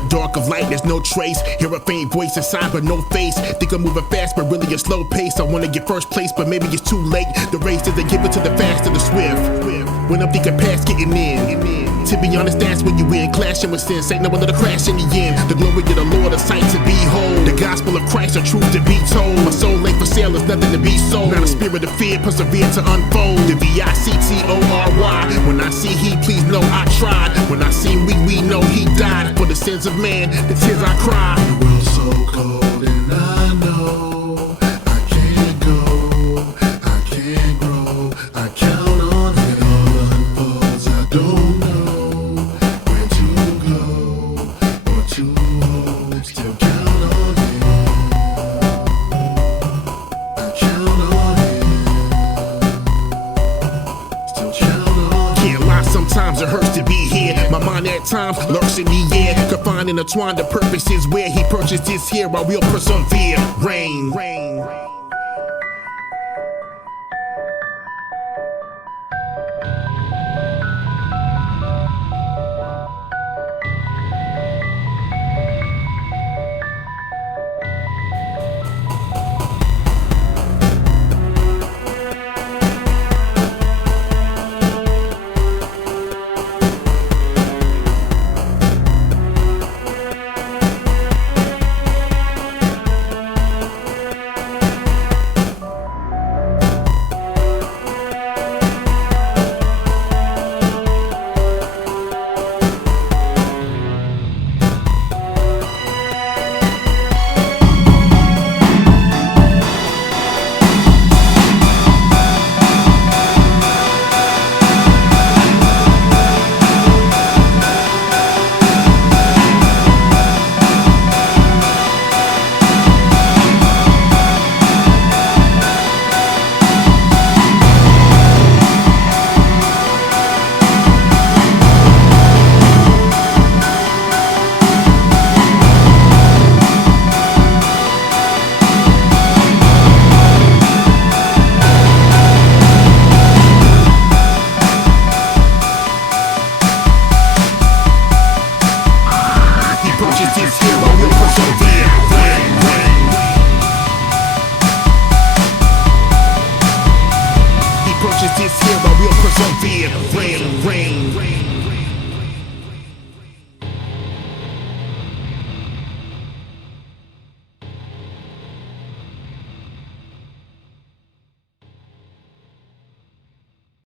the dark of light, there's no trace. Hear a faint voice inside but no face. Think I'm moving fast but really a slow pace. I wanna get first place but maybe it's too late. The race doesn't give it to the fast or the swift. When I'm thinking past getting in, to be honest, that's when you win. Clashing with sin, ain't no one to crash in the end. The glory of the Lord, a sight to behold. The gospel of Christ, a truth to be told. My soul ain't for sale, there's nothing to be sold. Not a spirit of fear, persevere to unfold. The VICTORY. When I see he, please know I tried. When I see we know he died. For the sins of man, the tears I cried. The world's so cold and I know I can't go, I can't grow. I count on it all unfolds. I don't know where to go or to hold. Still count on it. I count on it. Still count on it. Can't lie, sometimes it hurts to be here. My mind at times lurks in the air. Confined and entwined, the purpose is where he purchased this here. I will persevere. Raign.